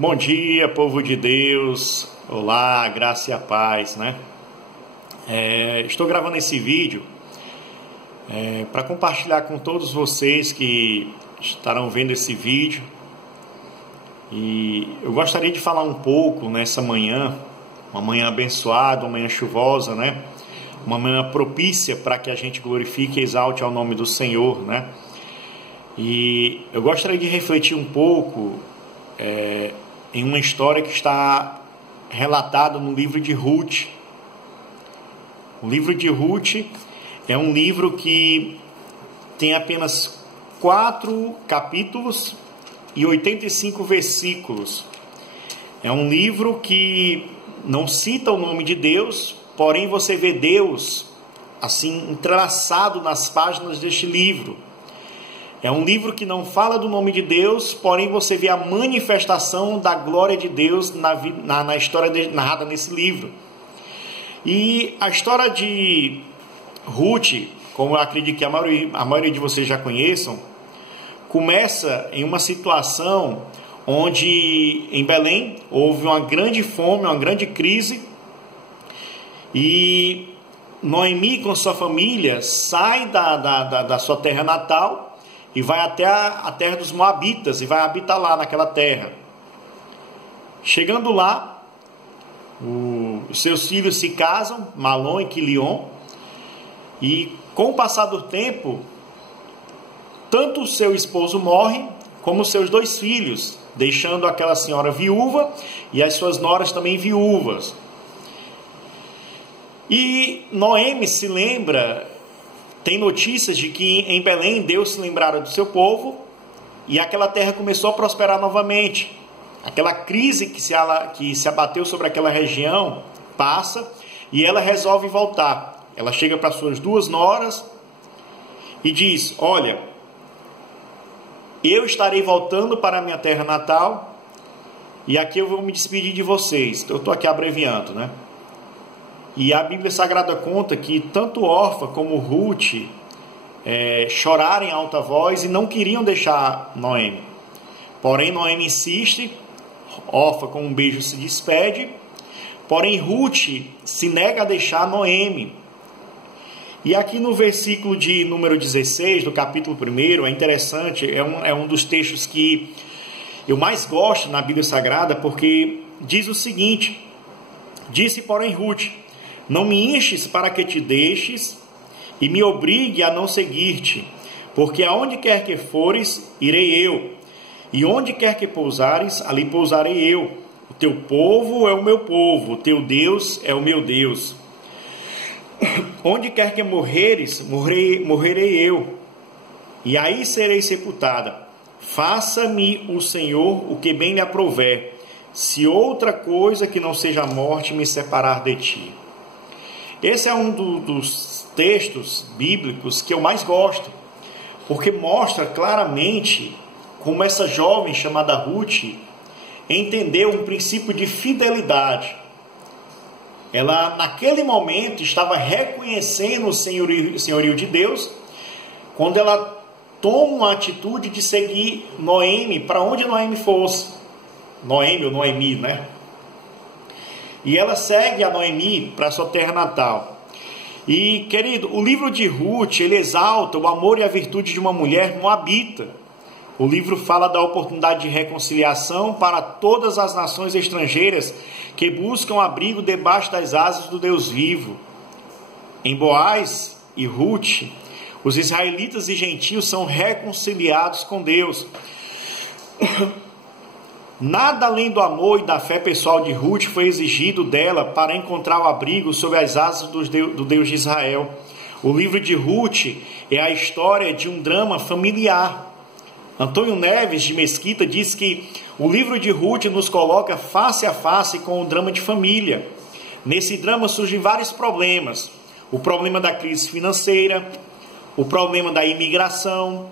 Bom dia, povo de Deus. Olá, graça e a paz, né? Estou gravando esse vídeo para compartilhar com todos vocês que estarão vendo esse vídeo. E eu gostaria de falar um pouco nessa manhã, uma manhã abençoada, uma manhã chuvosa, né? Uma manhã propícia para que a gente glorifique e exalte ao nome do Senhor, né? E eu gostaria de refletir um pouco em uma história que está relatada no livro de Ruth. O livro de Ruth é um livro que tem apenas 4 capítulos e 85 versículos. É um livro que não cita o nome de Deus, porém você vê Deus assim entrelaçado nas páginas deste livro. É um livro que não fala do nome de Deus, porém você vê a manifestação da glória de Deus na história narrada nesse livro. E a história de Ruth, como eu acredito que a maioria de vocês já conheçam, começa em uma situação onde em Belém houve uma grande fome, uma grande crise, e Noemi com sua família sai da sua terra natal e vai até a terra dos Moabitas e vai habitar lá naquela terra. Chegando lá, os seus filhos se casam, Malom e Quilion, e com o passar do tempo, tanto o seu esposo morre, como os seus 2 filhos, deixando aquela senhora viúva e as suas noras também viúvas. E Noemi se lembra, tem notícias de que em Belém Deus se lembrara do seu povo e aquela terra começou a prosperar novamente. Aquela crise que se abateu sobre aquela região passa e ela resolve voltar. Ela chega para suas 2 noras e diz: olha, eu estarei voltando para a minha terra natal e aqui eu vou me despedir de vocês. Eu estou aqui abreviando, né? E a Bíblia Sagrada conta que tanto Orfa como Ruth choraram em alta voz e não queriam deixar Noemi. Porém, Noemi insiste, Orfa com um beijo se despede, porém Ruth se nega a deixar Noemi. E aqui no versículo de número 16, do capítulo 1, é interessante, é um dos textos que eu mais gosto na Bíblia Sagrada, porque diz o seguinte: disse, porém, Ruth: não me enches para que te deixes e me obrigue a não seguir-te, porque aonde quer que fores, irei eu, e onde quer que pousares, ali pousarei eu. O teu povo é o meu povo, o teu Deus é o meu Deus. Onde quer que morreres, morrerei eu, e aí serei sepultada. Faça-me o Senhor o que bem lhe aprouver, se outra coisa que não seja a morte me separar de ti. Esse é um dos textos bíblicos que eu mais gosto, porque mostra claramente como essa jovem chamada Ruth entendeu um princípio de fidelidade. Ela, naquele momento, estava reconhecendo o senhorio de Deus, quando ela toma uma atitude de seguir Noemi para onde Noemi fosse. Noemi ou Noemi, né? E ela segue a Noemi para sua terra natal. E, querido, o livro de Ruth, ele exalta o amor e a virtude de uma mulher moabita. O livro fala da oportunidade de reconciliação para todas as nações estrangeiras que buscam abrigo debaixo das asas do Deus vivo. Em Boaz e Ruth, os israelitas e gentios são reconciliados com Deus. Nada além do amor e da fé pessoal de Ruth foi exigido dela para encontrar o abrigo sob as asas do Deus de Israel. O livro de Ruth é a história de um drama familiar. Antônio Neves de Mesquita diz que o livro de Ruth nos coloca face a face com o drama de família. Nesse drama surgem vários problemas: o problema da crise financeira, o problema da imigração,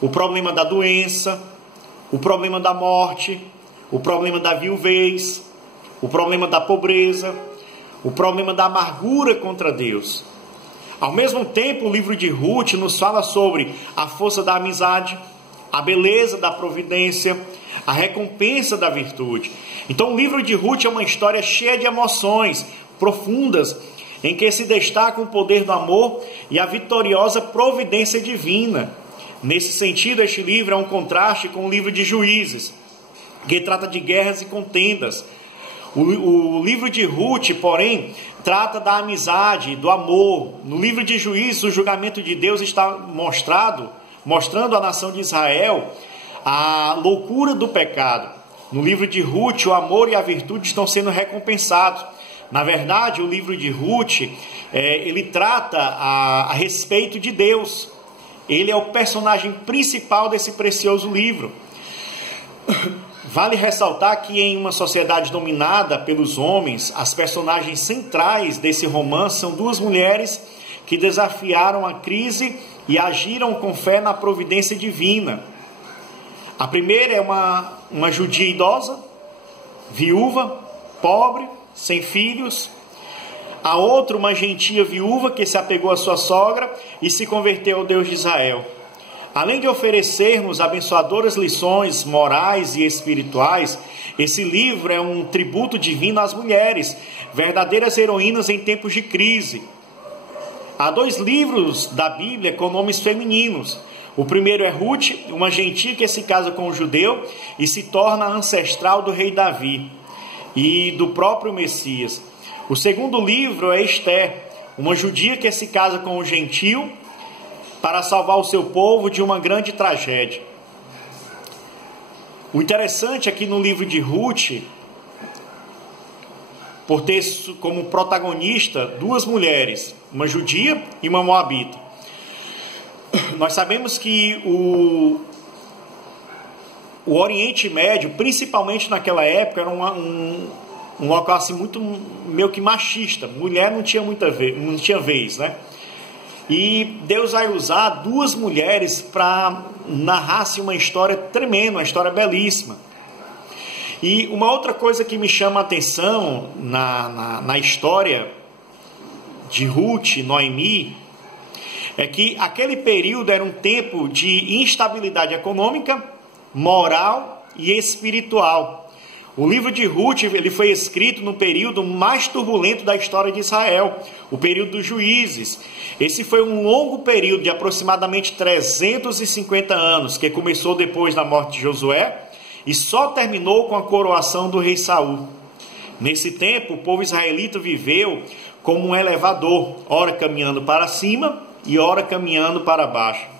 o problema da doença, o problema da morte, o problema da viuvez, o problema da pobreza, o problema da amargura contra Deus. Ao mesmo tempo, o livro de Ruth nos fala sobre a força da amizade, a beleza da providência, a recompensa da virtude. Então o livro de Ruth é uma história cheia de emoções profundas, em que se destaca o poder do amor e a vitoriosa providência divina. Nesse sentido, este livro é um contraste com o livro de Juízes, que trata de guerras e contendas. O livro de Ruth, porém, trata da amizade, do amor. No livro de Juízes, o julgamento de Deus está mostrando à nação de Israel a loucura do pecado. No livro de Ruth, o amor e a virtude estão sendo recompensados. Na verdade, o livro de Ruth, ele trata a respeito de Deus. Ele é o personagem principal desse precioso livro. Vale ressaltar que em uma sociedade dominada pelos homens, as personagens centrais desse romance são duas mulheres que desafiaram a crise e agiram com fé na providência divina. A primeira é uma judia idosa, viúva, pobre, sem filhos. A outra, uma gentia viúva que se apegou à sua sogra e se converteu ao Deus de Israel. Além de oferecer-nos abençoadoras lições morais e espirituais, esse livro é um tributo divino às mulheres, verdadeiras heroínas em tempos de crise. Há 2 livros da Bíblia com nomes femininos. O primeiro é Ruth, uma gentia que se casa com um judeu e se torna ancestral do rei Davi e do próprio Messias. O segundo livro é Esther, uma judia que se casa com um gentil para salvar o seu povo de uma grande tragédia. O interessante é que no livro de Ruth, por ter como protagonista 2 mulheres, uma judia e uma moabita, nós sabemos que o Oriente Médio, principalmente naquela época, era um local assim muito meio que machista. Mulher não tinha vez, né? E Deus vai usar 2 mulheres para narrar assim, uma história tremenda, uma história belíssima. E uma outra coisa que me chama a atenção na história de Ruth e Noemi é que aquele período era um tempo de instabilidade econômica, moral e espiritual. O livro de Ruth ele foi escrito no período mais turbulento da história de Israel, o período dos juízes. Esse foi um longo período de aproximadamente 350 anos, que começou depois da morte de Josué e só terminou com a coroação do rei Saul. Nesse tempo, o povo israelita viveu como um elevador, ora caminhando para cima e ora caminhando para baixo.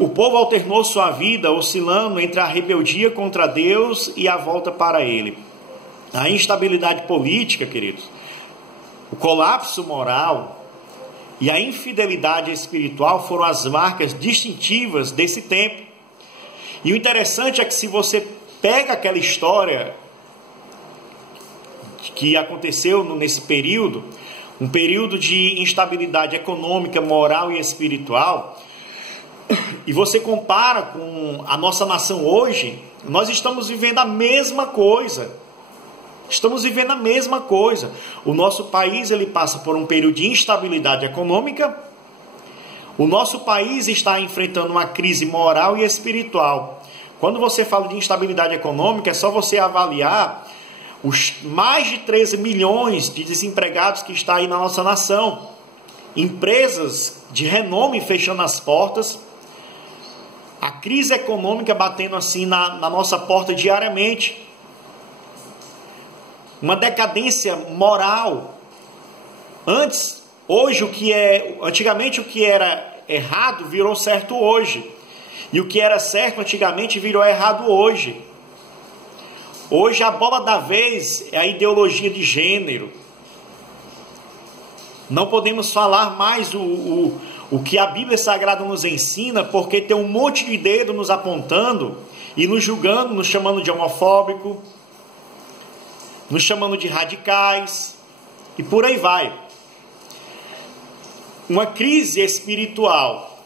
O povo alternou sua vida oscilando entre a rebeldia contra Deus e a volta para Ele. A instabilidade política, queridos, o colapso moral e a infidelidade espiritual foram as marcas distintivas desse tempo. E o interessante é que se você pega aquela história que aconteceu nesse período, um período de instabilidade econômica, moral e espiritual, e você compara com a nossa nação hoje, nós estamos vivendo a mesma coisa. Estamos vivendo a mesma coisa. O nosso país ele passa por um período de instabilidade econômica. O nosso país está enfrentando uma crise moral e espiritual. Quando você fala de instabilidade econômica, é só você avaliar os mais de 13 milhões de desempregados que está aí na nossa nação. Empresas de renome fechando as portas. A crise econômica batendo assim na nossa porta diariamente. Uma decadência moral. Antigamente o que era errado virou certo hoje. E o que era certo antigamente virou errado hoje. Hoje a bola da vez é a ideologia de gênero. Não podemos falar mais o que a Bíblia Sagrada nos ensina, porque tem um monte de dedo nos apontando e nos julgando, nos chamando de homofóbico, nos chamando de radicais e por aí vai. Uma crise espiritual.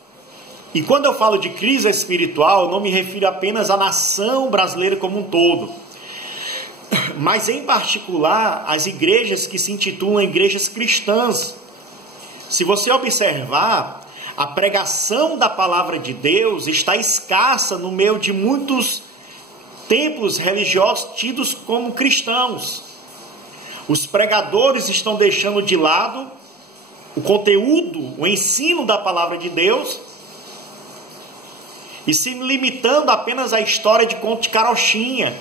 E quando eu falo de crise espiritual, eu não me refiro apenas à nação brasileira como um todo, mas em particular as igrejas que se intitulam igrejas cristãs. Se você observar, a pregação da palavra de Deus está escassa no meio de muitos templos religiosos tidos como cristãos. Os pregadores estão deixando de lado o conteúdo, o ensino da palavra de Deus e se limitando apenas à história de conto de carochinha.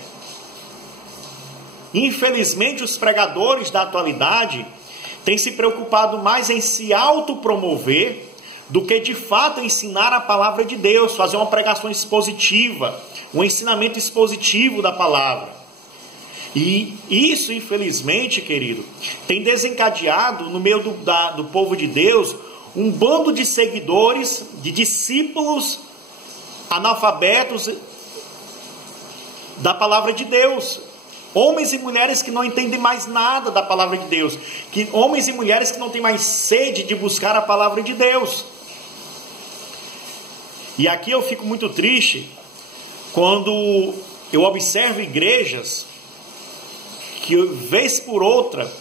Infelizmente, os pregadores da atualidade têm se preocupado mais em se autopromover do que de fato ensinar a palavra de Deus, fazer uma pregação expositiva, um ensinamento expositivo da palavra. E isso, infelizmente, querido, tem desencadeado no meio do povo de Deus um bando de seguidores, de discípulos analfabetos da palavra de Deus. Homens e mulheres que não entendem mais nada da palavra de Deus. Homens e mulheres que não têm mais sede de buscar a palavra de Deus. E aqui eu fico muito triste quando eu observo igrejas que, vez por outra,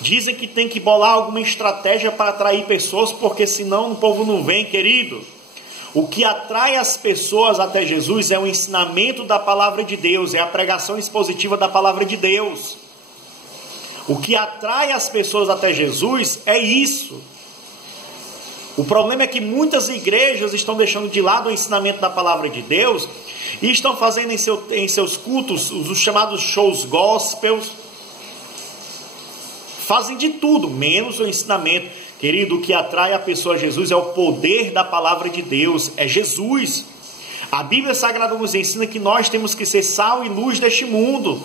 dizem que tem que bolar alguma estratégia para atrair pessoas, porque senão o povo não vem, querido. O que atrai as pessoas até Jesus é o ensinamento da palavra de Deus, é a pregação expositiva da palavra de Deus. O que atrai as pessoas até Jesus é isso. O problema é que muitas igrejas estão deixando de lado o ensinamento da palavra de Deus e estão fazendo em seus cultos os chamados shows gospels. Fazem de tudo, menos o ensinamento. Querido, o que atrai a pessoa a Jesus é o poder da palavra de Deus, é Jesus. A Bíblia Sagrada nos ensina que nós temos que ser sal e luz deste mundo.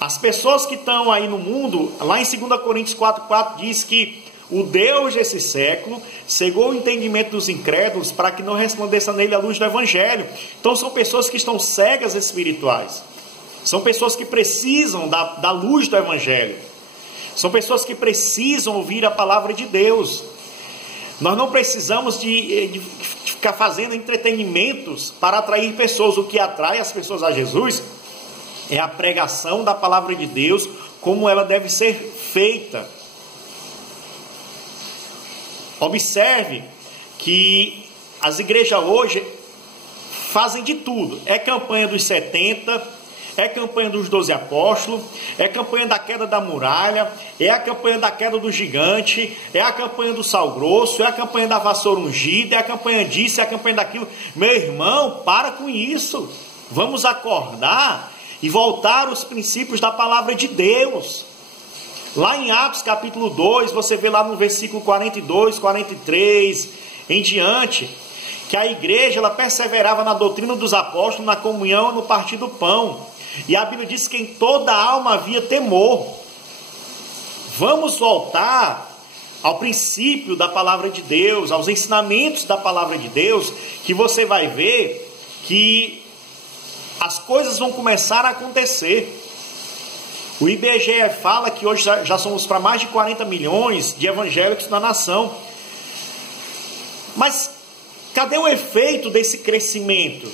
As pessoas que estão aí no mundo, lá em 2 Coríntios 4,4 diz que o Deus desse século cegou o entendimento dos incrédulos para que não resplandeça nele a luz do Evangelho. Então são pessoas que estão cegas espirituais. São pessoas que precisam da luz do Evangelho. São pessoas que precisam ouvir a palavra de Deus. Nós não precisamos de ficar fazendo entretenimentos para atrair pessoas. O que atrai as pessoas a Jesus é a pregação da palavra de Deus, como ela deve ser feita. Observe que as igrejas hoje fazem de tudo. É campanha dos 70, é campanha dos 12 apóstolos, é campanha da queda da muralha, é a campanha da queda do gigante, é a campanha do sal grosso, é a campanha da vassoura ungida, é a campanha disso, é a campanha daquilo. Meu irmão, para com isso. Vamos acordar e voltar aos princípios da palavra de Deus. Lá em Atos capítulo 2, você vê lá no versículo 42, 43, em diante, que a igreja ela perseverava na doutrina dos apóstolos, na comunhão e no partir do pão. E a Bíblia diz que em toda a alma havia temor. Vamos voltar ao princípio da palavra de Deus, aos ensinamentos da palavra de Deus, que você vai ver que as coisas vão começar a acontecer. O IBGE fala que hoje já somos para mais de 40 milhões de evangélicos na nação. Mas cadê o efeito desse crescimento?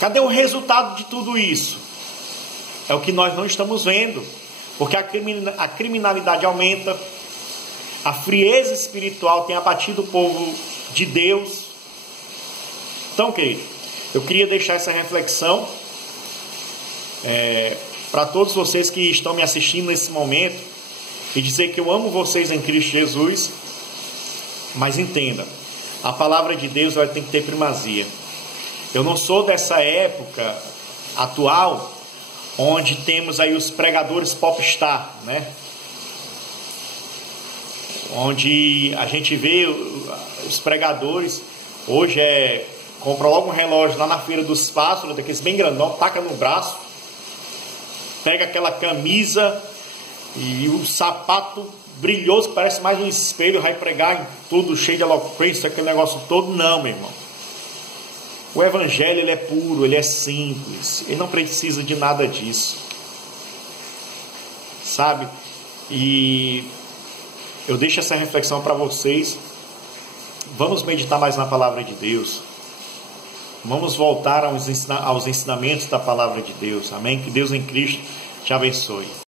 Cadê o resultado de tudo isso? É o que nós não estamos vendo. Porque a criminalidade aumenta, a frieza espiritual tem abatido o povo de Deus. Então, querido, eu queria deixar essa reflexão para todos vocês que estão me assistindo nesse momento e dizer que eu amo vocês em Cristo Jesus, mas entenda, a palavra de Deus vai ter que ter primazia. Eu não sou dessa época atual onde temos aí os pregadores popstar, né? Onde a gente vê os pregadores hoje compra logo um relógio lá na Feira dos Pássaros, daqueles bem grandão, taca no braço, pega aquela camisa e o sapato brilhoso que parece mais um espelho, vai pregar em tudo cheio de eloquência, aquele negócio todo. Não, meu irmão. O evangelho ele é puro, ele é simples, ele não precisa de nada disso, sabe? E eu deixo essa reflexão para vocês. Vamos meditar mais na palavra de Deus. Vamos voltar aos ensinamentos da palavra de Deus. Amém? Que Deus em Cristo te abençoe.